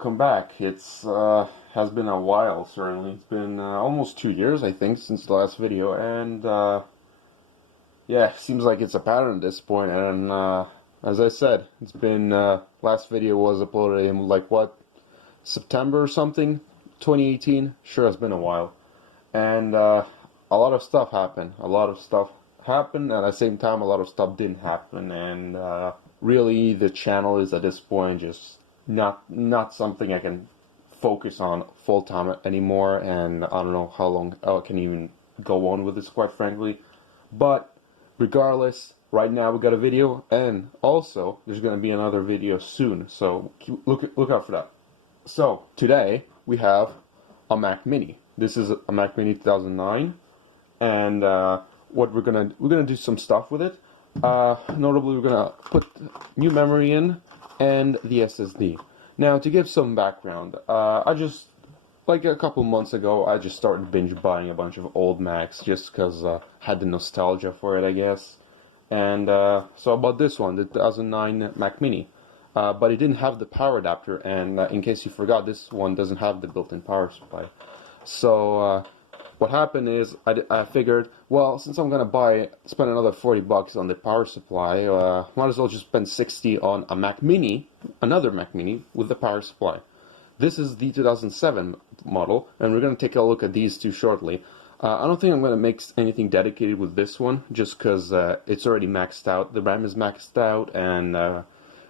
welcome back. It's has been a while, certainly. It's been almost 2 years, I think, since the last video, and yeah, seems like it's a pattern at this point. And as I said, it's been last video was uploaded in like what, September or something, 2018. Sure, it's been a while, and a lot of stuff happened. And at the same time, a lot of stuff didn't happen, and really, the channel is at this point just not something I can focus on full time anymore, and I don't know how long I can even go on with this, quite frankly. But regardless, right now we got a video, and also there's going to be another video soon, so look out for that. So today we have a Mac Mini. This is a Mac Mini 2009, and what we're gonna do some stuff with it. Notably, we're gonna put new memory in and the SSD. Now, to give some background, I just, like a couple months ago, I just started binge buying a bunch of old Macs just because I had the nostalgia for it, I guess. And so I bought this one, the 2009 Mac Mini. But it didn't have the power adapter, and in case you forgot, this one doesn't have the built-in power supply. So what happened is I figured, well, since I'm gonna spend another $40 on the power supply, might as well just spend 60 on a Mac Mini, another Mac Mini with the power supply. This is the 2007 model, and we're gonna take a look at these two shortly. I don't think I'm gonna make anything dedicated with this one, just because it's already maxed out. The RAM is maxed out, and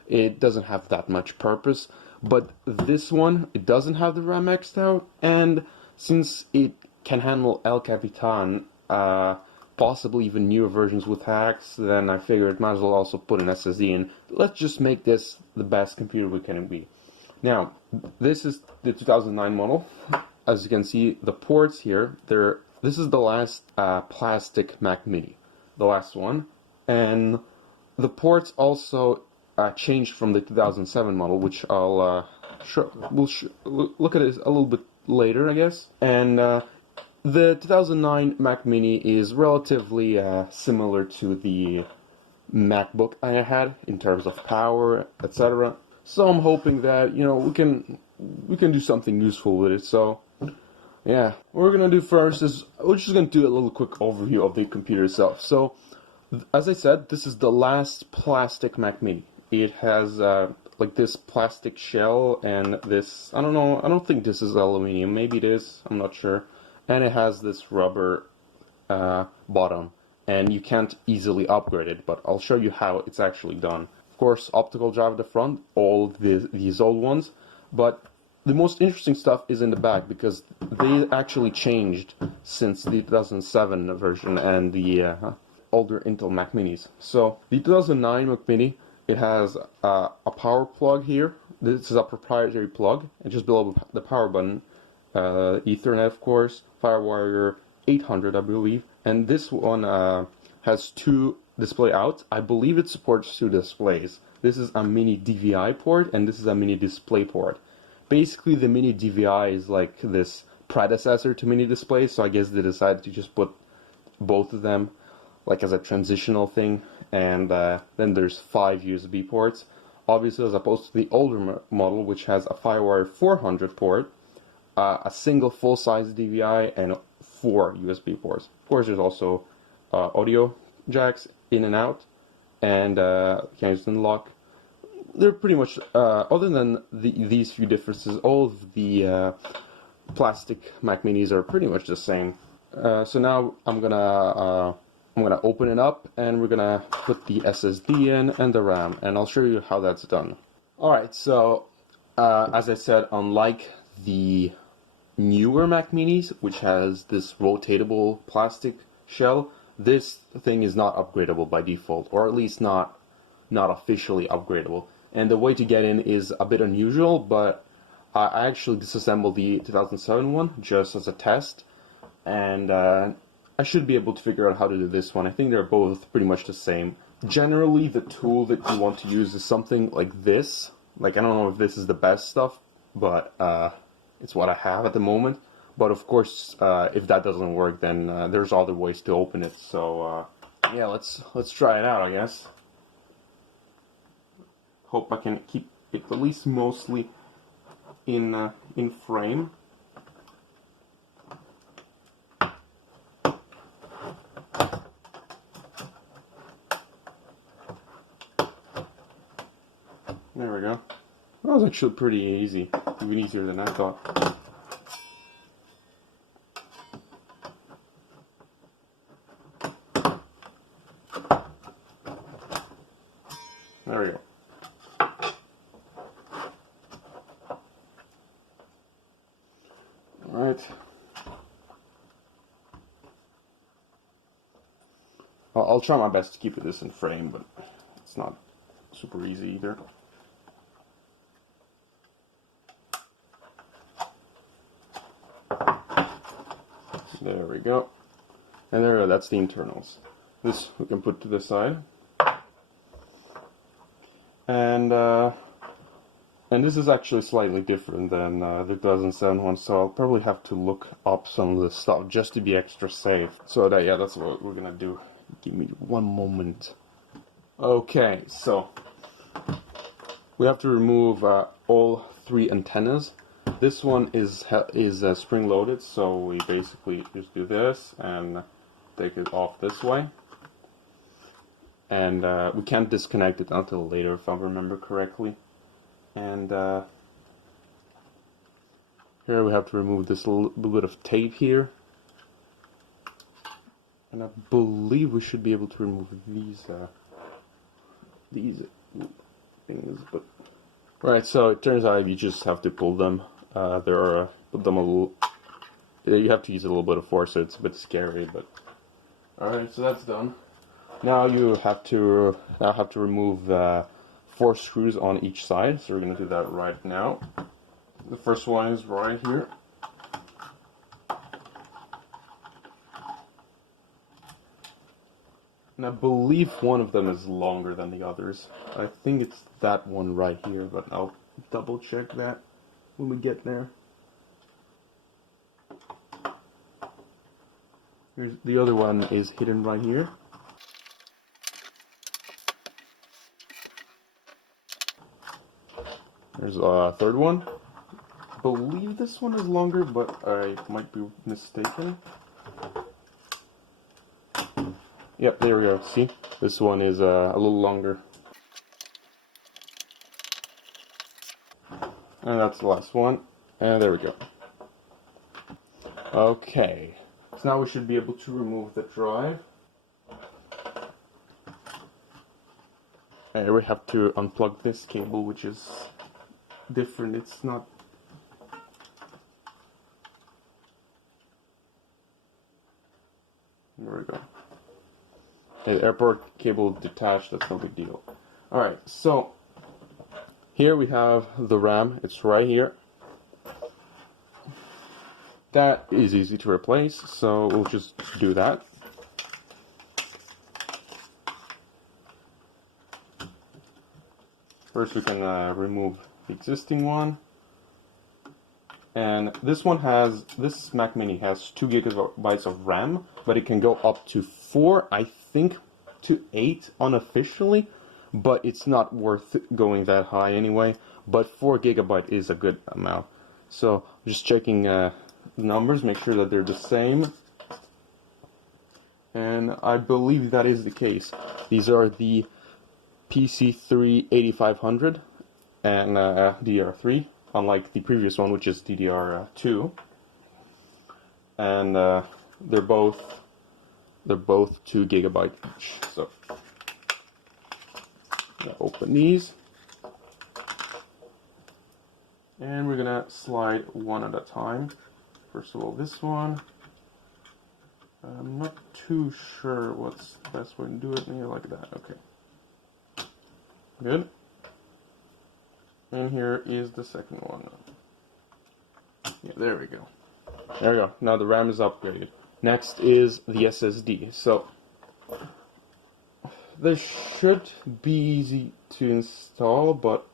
it doesn't have that much purpose. But this one, it doesn't have the RAM maxed out, and since it can handle El Capitan, possibly even newer versions with hacks, then I figured might as well also put an SSD in. Let's just make this the best computer we can be. Now, this is the 2009 model. As you can see, the ports here, this is the last plastic Mac Mini, the last one, and the ports also changed from the 2007 model, which we'll look at it a little bit later, I guess. And the 2009 Mac Mini is relatively similar to the MacBook I had in terms of power, etc. So I'm hoping that, you know, we can do something useful with it. So yeah, what we're gonna do first is we're just gonna do a little quick overview of the computer itself. So as I said, this is the last plastic Mac Mini. It has like this plastic shell and this, I don't know, I don't think this is aluminum, maybe it is, I'm not sure. And it has this rubber bottom, and you can't easily upgrade it, but I'll show you how it's actually done. Of course, optical drive at the front, all these old ones, but the most interesting stuff is in the back, because they actually changed since the 2007 version and the older Intel Mac Minis. So the 2009 Mac Mini, it has a power plug here. This is a proprietary plug, and just below the power button, Ethernet, of course, FireWire 800, I believe, and this one has two display outs. I believe it supports two displays. This is a mini DVI port, and this is a mini display port. Basically, the mini DVI is like this predecessor to mini display, so I guess they decided to just put both of them like as a transitional thing, and then there's 5 USB ports, obviously, as opposed to the older model, which has a FireWire 400 port, a single full-size DVI, and 4 USB ports. Of course, there's also audio jacks in and out, and can't unlock. They're pretty much, other than these few differences, all of the plastic Mac Minis are pretty much the same. So now I'm gonna open it up, and we're gonna put the SSD in and the RAM, and I'll show you how that's done. Alright, so as I said, unlike the newer Mac Minis, which has this rotatable plastic shell, this thing is not upgradable by default, or at least not officially upgradable. And the way to get in is a bit unusual, but I actually disassembled the 2007 one just as a test, and I should be able to figure out how to do this one. I think they're both pretty much the same. Generally, the tool that you want to use is something like this. Like, I don't know if this is the best stuff, but it's what I have at the moment. But of course, if that doesn't work, then there's other ways to open it. So yeah, let's try it out, I guess. Hope I can keep it at least mostly in frame. There we go. That was actually pretty easy, even easier than I thought. There we go. Alright. I'll try my best to keep this in frame, but it's not super easy either. There we go. And there, that's the internals. This we can put to the side. And this is actually slightly different than the 2007 one, so I'll probably have to look up some of this stuff just to be extra safe. So that, yeah, that's what we're gonna do. Give me one moment. Okay, so we have to remove all 3 antennas. This one is spring-loaded, so we basically just do this and take it off this way. And we can't disconnect it until later, if I remember correctly. And here we have to remove this little bit of tape here. And I believe we should be able to remove these things, but right. So it turns out you just have to pull them. Put them a little. You have to use a little bit of force, so it's a bit scary. But all right, so that's done. Now you have to remove 4 screws on each side. So we're gonna do that right now. The first one is right here. And I believe one of them is longer than the others. I think it's that one right here, but I'll double check that when we get there. The other one is hidden right here. There's a third one. I believe this one is longer, but I might be mistaken. Yep, there we go. See? This one is a little longer. And that's the last one. And there we go. Okay. So now we should be able to remove the drive. And we have to unplug this cable, which is different. It's not... There we go. Okay, the airport cable detached, that's no big deal. Alright, so here we have the RAM, it's right here. That is easy to replace, so we'll just do that. First we can remove the existing one. And this Mac Mini has 2 gigabytes of RAM, but it can go up to 4, I think, to 8 unofficially, but it's not worth going that high anyway. But 4 gigabyte is a good amount. So just checking the numbers, make sure that they're the same. And I believe that is the case. These are the PC3 8500 and DDR3. Unlike the previous one, which is DDR2, and they're both 2 gigabyte each. So open these, and we're gonna slide one at a time. First of all, this one. I'm not too sure what's the best way to do it. Maybe like that. Okay. Good. And here is the second one. Yeah, there we go. There we go. Now the RAM is upgraded. Next is the SSD. So this should be easy to install, but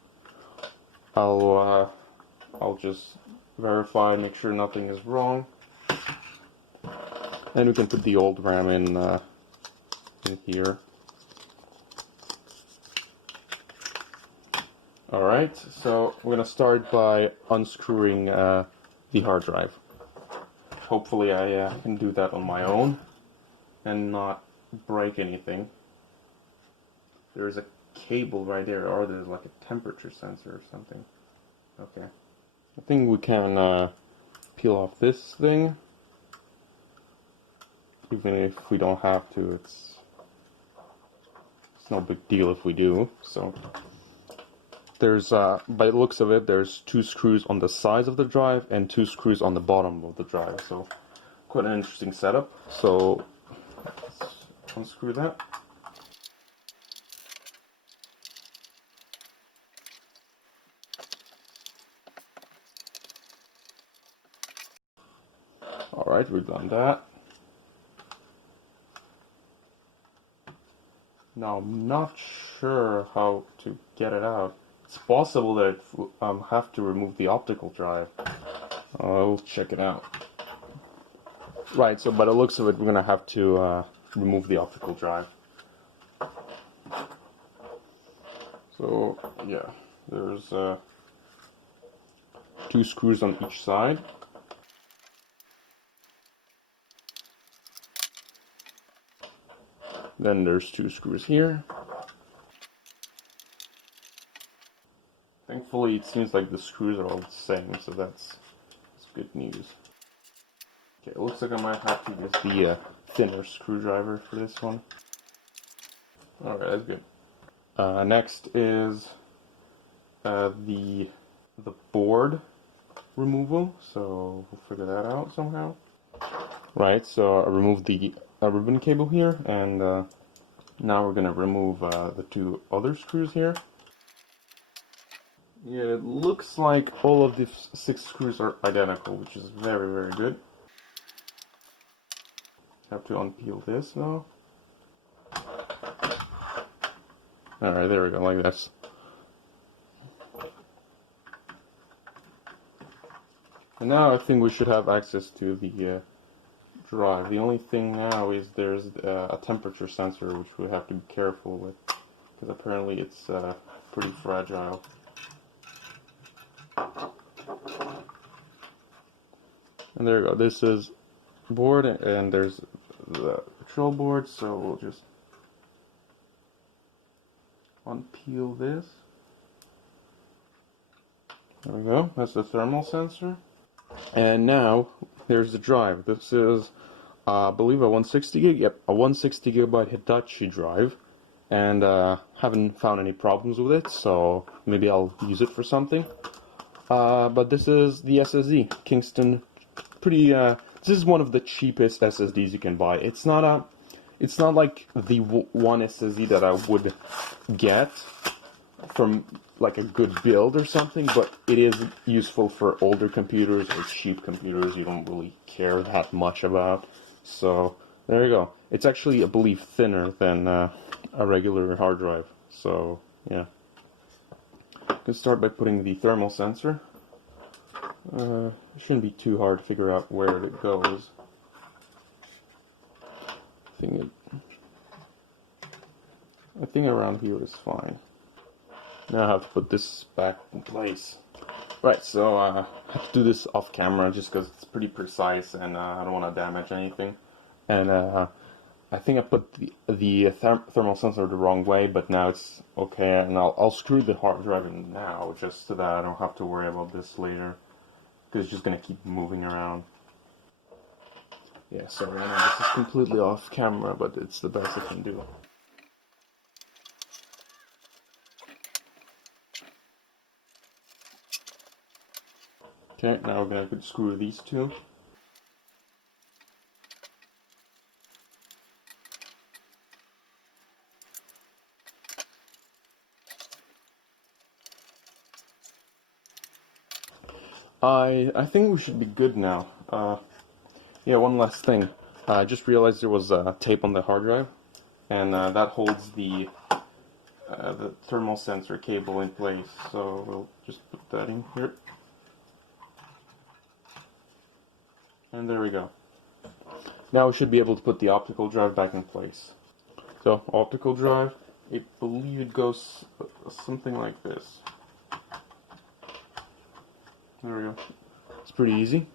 I'll just verify, make sure nothing is wrong. And we can put the old RAM in here. Alright, so we're gonna start by unscrewing the hard drive. Hopefully I can do that on my own and not break anything. There's a cable right there, or there's like a temperature sensor or something. Okay. I think we can peel off this thing. Even if we don't have to, it's no big deal if we do. So there's, by the looks of it, there's 2 screws on the sides of the drive and 2 screws on the bottom of the drive. So quite an interesting setup. So let's unscrew that. Alright, we've done that. Now, I'm not sure how to get it out. It's possible that I have to remove the optical drive. I'll check it out. Right, so by the looks of it, we're going to have to remove the optical drive. So, yeah, there's 2 screws on each side. Then there's 2 screws here. Thankfully, it seems like the screws are all the same, so that's good news. Okay, it looks like I might have to use the thinner screwdriver for this one. Alright, that's good. Next is the board removal, so we'll figure that out somehow. Right, so I removed the ribbon cable here, and now we're going to remove the 2 other screws here. Yeah, it looks like all of the 6 screws are identical, which is very, very good. Have to unpeel this now. Alright, there we go, like this. And now I think we should have access to the drive. The only thing now is there's a temperature sensor, which we have to be careful with, because apparently it's pretty fragile. And there we go. This is board, and there's the control board, so we'll just unpeel this. There we go. That's the thermal sensor. And now there's the drive. This is, I believe, a 160 gig. Yep, a 160 gigabyte Hitachi drive, and haven't found any problems with it. So maybe I'll use it for something. But this is the SSD, Kingston. Pretty. This is one of the cheapest SSDs you can buy. It's not like the one SSD that I would get from like a good build or something, but it is useful for older computers or cheap computers you don't really care that much about. So there you go. It's actually, I believe, thinner than a regular hard drive. So yeah. Let's start by putting the thermal sensor. It shouldn't be too hard to figure out where it goes. I think around here is fine. Now I have to put this back in place. Right, so I have to do this off camera just because it's pretty precise and I don't want to damage anything. And I think I put the thermal sensor the wrong way, but now it's okay. And I'll screw the hard drive in now just so that I don't have to worry about this later, because it's just going to keep moving around. Yeah, sorry, I know this is completely off camera, but it's the best I can do. Okay, now we're going to screw these 2. I think we should be good now. Yeah, one last thing. I just realized there was tape on the hard drive, and that holds the thermal sensor cable in place. So we'll just put that in here. And there we go. Now we should be able to put the optical drive back in place. So, optical drive, I believe it goes something like this. There we go. It's pretty easy.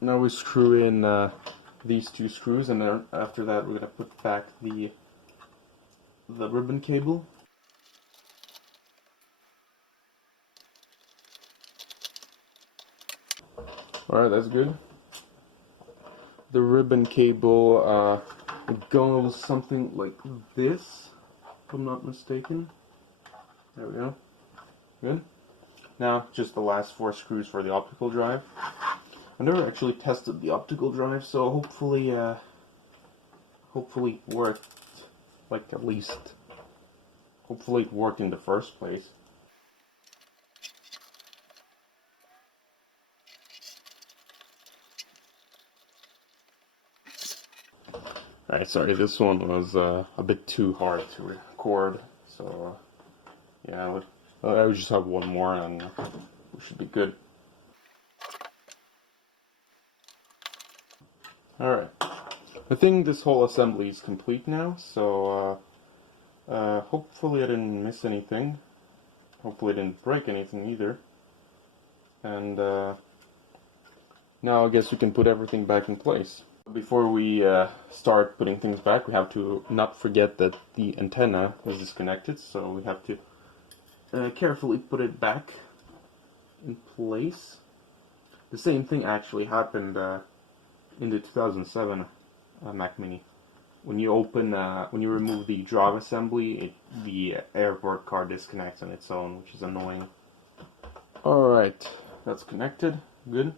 Now we screw in these two screws, and then after that we're gonna put back the ribbon cable. Alright, that's good. The ribbon cable goes something like this, if I'm not mistaken. There we go. Good. Now, just the last 4 screws for the optical drive. I never actually tested the optical drive, so hopefully it worked. Like, at least, hopefully it worked in the first place. Alright, sorry, this one was a bit too hard to record, so yeah, I would just have one more and we should be good. Alright, I think this whole assembly is complete now, so hopefully I didn't miss anything. Hopefully I didn't break anything either. And now I guess we can put everything back in place. Before we start putting things back, we have to not forget that the antenna is disconnected, so we have to carefully put it back in place. The same thing actually happened in the 2007 Mac Mini. When you remove the drive assembly, the airport card disconnects on its own, which is annoying. Alright, that's connected. Good.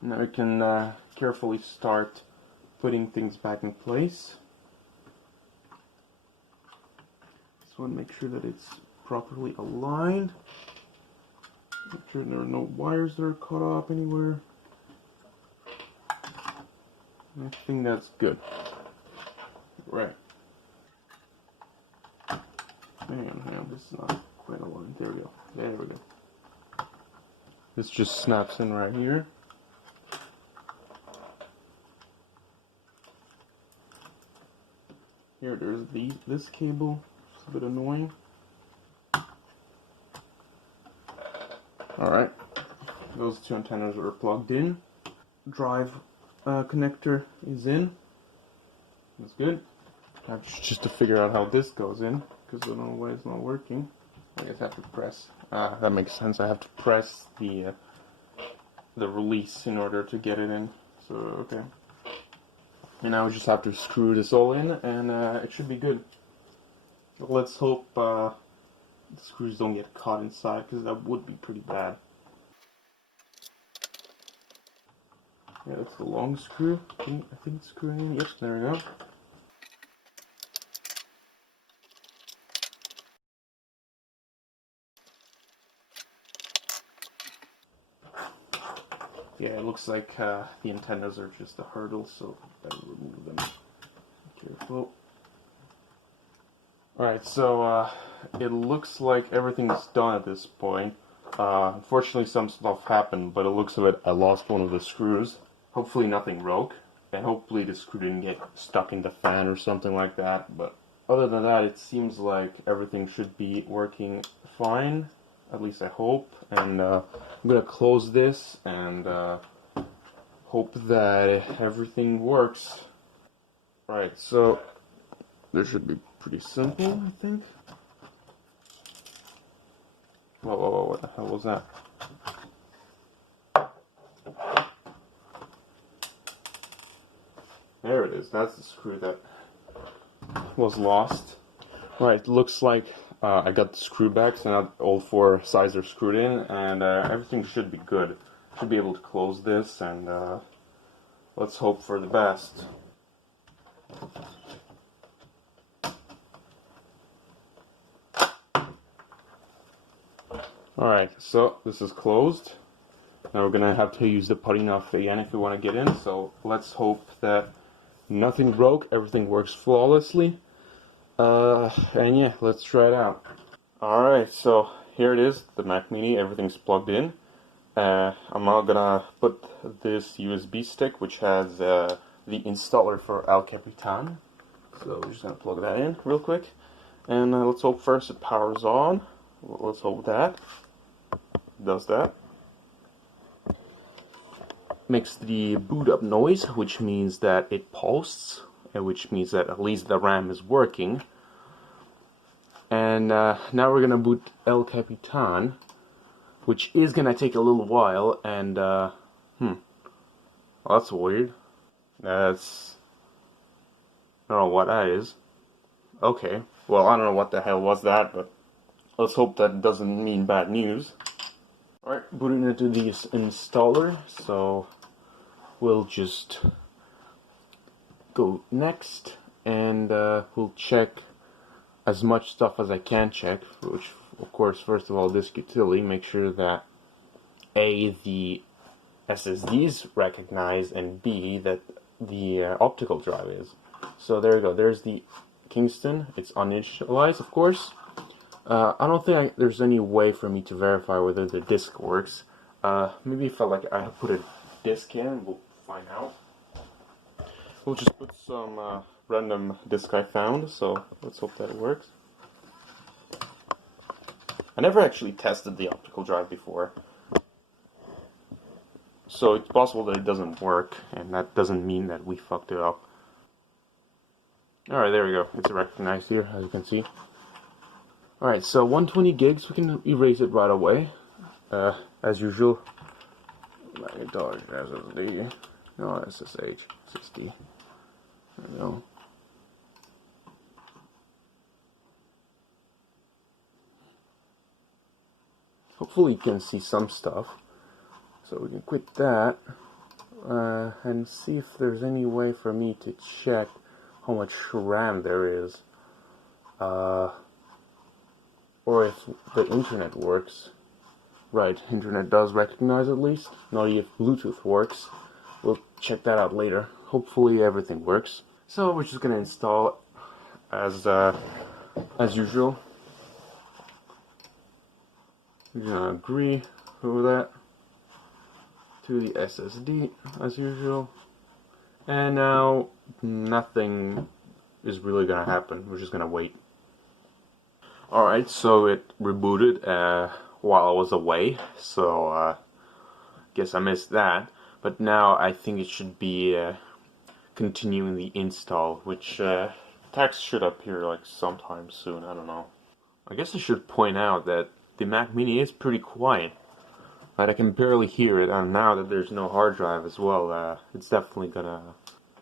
Now we can carefully start putting things back in place. Just want to make sure that it's properly aligned. Make sure there are no wires that are cut off anywhere. I think that's good. Right. Hang on, this is not quite aligned. There we go. There we go. This just snaps in right here. Here, there's this cable. It's a bit annoying. Alright, those 2 antennas are plugged in. Drive connector is in. That's good. I have just to figure out how this goes in, because I don't know why it's not working. I guess I have to press. That makes sense. I have to press the release in order to get it in. So, okay. And now we just have to screw this all in, and it should be good. Let's hope the screws don't get caught inside, because that would be pretty bad. Yeah, that's the long screw. I think it's screwing in. Yep, there we go. Yeah, it looks like the antennas are just a hurdle, so better remove them. Careful. Alright, so it looks like everything's done at this point. Unfortunately some stuff happened, but it looks like I lost one of the screws. Hopefully nothing broke, and hopefully the screw didn't get stuck in the fan or something like that, but other than that it seems like everything should be working fine. At least I hope, and I'm gonna close this and hope that everything works. Right, so this should be pretty simple, I think. Whoa, what the hell was that? There it is, that's the screw that was lost. Right, looks like I got the screw back, so now all 4 sides are screwed in, and everything should be good. Should be able to close this, and let's hope for the best. Alright, so this is closed. Now we're gonna have to use the putty knife again if we want to get in, so let's hope that nothing broke, everything works flawlessly. And yeah, let's try it out. Alright, so here it is, the Mac Mini, everything's plugged in. I'm now gonna put this USB stick, which has the installer for Capitan. So we're just gonna plug that in real quick. And let's hope first it powers on. Well, let's hope that it does that. Makes the boot up noise, which means that it pulses, and which means that at least the RAM is working. And now we're gonna boot El Capitan, which is gonna take a little while. And well, that's weird. I don't know what that is. Okay, well, I don't know what the hell was that, but let's hope that doesn't mean bad news. Alright, booting into the installer, so we'll just go next, and we'll check as much stuff as I can check, which, of course, first of all, disk utility, make sure that A, the SSD is recognized, and B, that the optical drive is. So there you go, there's the Kingston. It's uninitialized, of course. I don't think there's any way for me to verify whether the disk works. Maybe if I put a disk in, we'll find out. We'll just put some random disk I found, so let's hope that it works. I never actually tested the optical drive before, so it's possible that it doesn't work, and that doesn't mean that we fucked it up. Alright, there we go. It's recognized here, as you can see. Alright, so 120 gigs, we can erase it right away. As usual. Untitled SSD. No, SSH. SSD. There we go. Hopefully you can see some stuff. So we can quit that. And see if there's any way for me to check how much RAM there is, or if the internet works. Right, internet does recognize at least. Not if Bluetooth works. We'll check that out later. Hopefully everything works. So we're just gonna install as usual. We're gonna agree with that to the SSD as usual. And now nothing is really gonna happen. We're just gonna wait. Alright, so it rebooted while I was away, so guess I missed that. But now I think it should be continuing the install, which text should appear like sometime soon. I don't know. I guess I should point out that the Mac Mini is pretty quiet. But I can barely hear it, and now that there's no hard drive as well, it's definitely gonna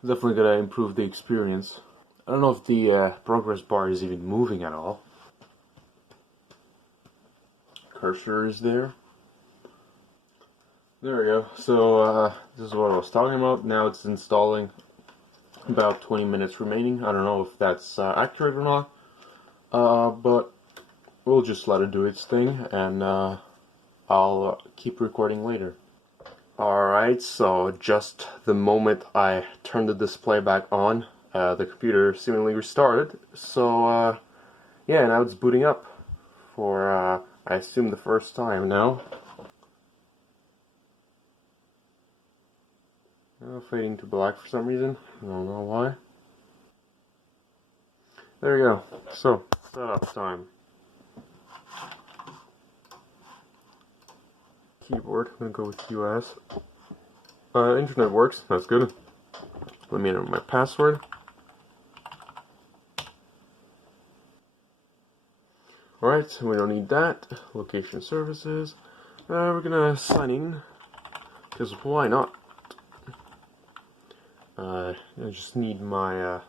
improve the experience. I don't know if the progress bar is even moving at all. Cursor is there. There we go. So this is what I was talking about. Now it's installing. About 20 minutes remaining. I don't know if that's accurate or not, but we'll just let it do its thing, and I'll keep recording later. Alright, so just the moment I turned the display back on, the computer seemingly restarted. So yeah, now it's booting up for I assume the first time now. Fading to black for some reason. I don't know why. There you go. So, setup time. Keyboard, I'm gonna go with US. Internet works, that's good. Let me enter my password. Alright, so we don't need that. Location services. We're gonna sign in, because why not? I just need my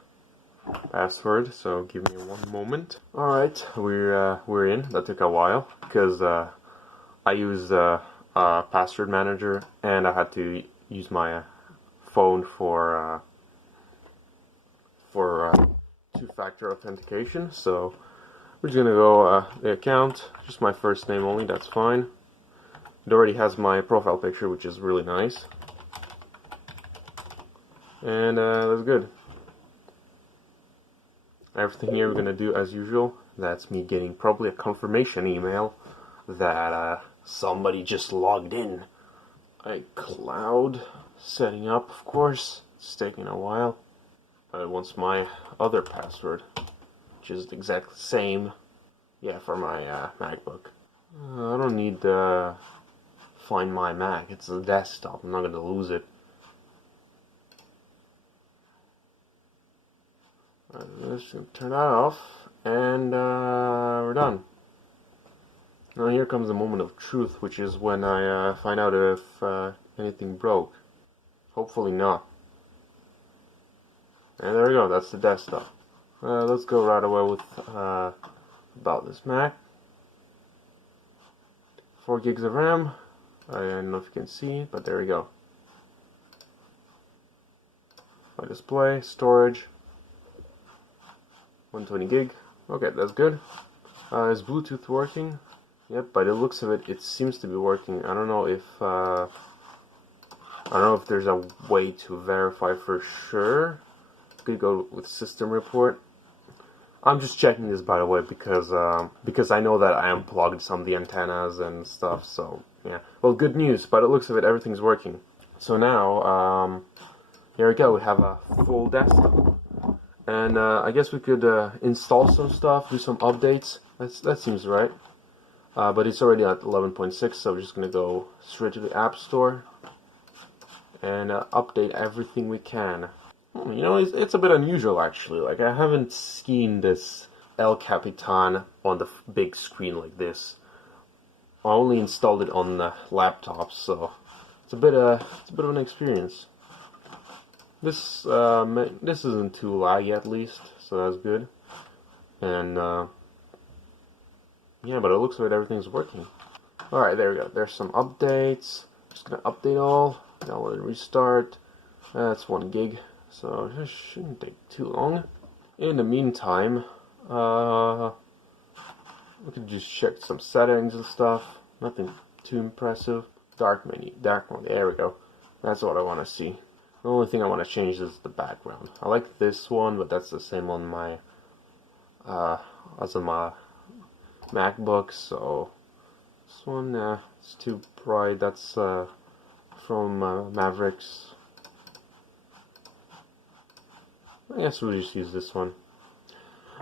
password, so give me one moment. Alright, we're in. That took a while, because I used password manager, and I had to use my phone for two-factor authentication. So we're just gonna go the account, just my first name only. That's fine. It already has my profile picture, which is really nice, and that's good. Everything here we're gonna do as usual. That's me getting probably a confirmation email that somebody just logged in. iCloud setting up, of course. It's taking a while. It wants my other password, which is the exact same, yeah, for my MacBook. I don't need to find my Mac. It's a desktop. I'm not going to lose it. Let's turn that off, and we're done. Now here comes the moment of truth, which is when I find out if anything broke. Hopefully not. And there we go, that's the desktop. Let's go right away with about this Mac. 4 gigs of RAM. I don't know if you can see, but there we go. My display, storage, 120 gig. Okay, that's good. Is Bluetooth working? Yep, by the looks of it, it seems to be working. I don't know if there's a way to verify for sure. Could go with system report. I'm just checking this, by the way, because I know that I unplugged some of the antennas and stuff. So yeah, well, good news. By the looks of it, everything's working. So now here we go. We have a full desktop, and I guess we could install some stuff, do some updates. That seems right. But it's already at 11.6, so we're just gonna go straight to the App Store and update everything we can. You know, it's a bit unusual actually. Like, I haven't seen this El Capitan on the big screen like this. I only installed it on the laptop, so it's a bit of an experience. This isn't too laggy at least, so that's good. And yeah, but it looks like everything's working. All right, there we go. There's some updates. Just gonna update all. Download and restart. That's 1 gig. So it shouldn't take too long. In the meantime, we could just check some settings and stuff. Nothing too impressive. Dark menu, dark mode. There we go. That's what I want to see. The only thing I want to change is the background. I like this one, but that's the same on my as on my MacBook. So this one, it's too bright. That's from Mavericks. I guess we'll just use this one.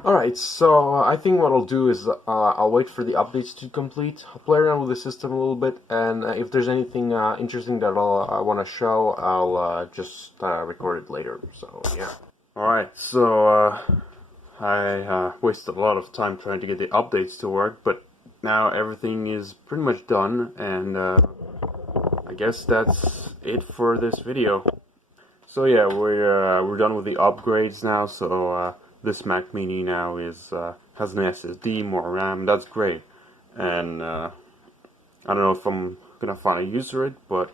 Alright, so I think what I'll do is I'll wait for the updates to complete. I'll play around with the system a little bit, and if there's anything interesting that I want to show, I'll just record it later. So, yeah. Alright, so I wasted a lot of time trying to get the updates to work, but now everything is pretty much done, and I guess that's it for this video. So yeah, we're done with the upgrades now. So this Mac Mini now is has an SSD, more RAM. That's great, and I don't know if I'm gonna find a use for it, but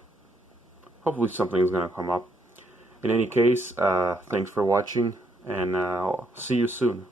hopefully something is gonna come up. In any case, thanks for watching, and I'll see you soon.